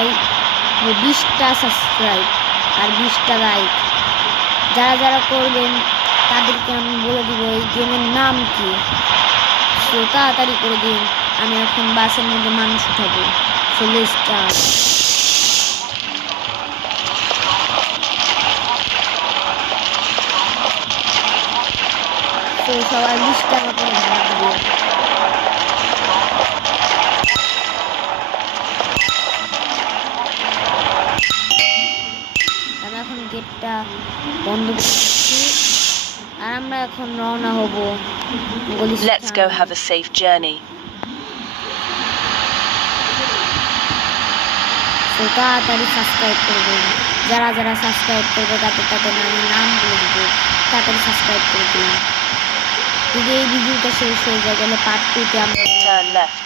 20টা subscribe আর 20টা like যারা যারা করবেন তাদেরকে আমি বলে দিব এই গেমের নাম কি। সো তাড়াতাড়ি করে দিন, আমি এখন বাসের মধ্যে মানুষ উঠাবো। So let's start. তো সবাই 20 টাকা করে ভাড়া দিবে। আমি এখন গেটটা বন্ধ করছি আর আমরা এখন রওনা হব। Let's go have a safe journey. তো তাড়াতাড়ি সাবস্ক্রাইব করবেন, যারা যারা সাবস্ক্রাইব করবে তাদের তাদের আমি নাম বলে দিব। তাড়াতাড়ি সাবস্ক্রাইব করে দিন। যদি এই ভিডিওটা শেষ হয়ে যায় তাহলে পার্ট 2 তে আমরা Turn left.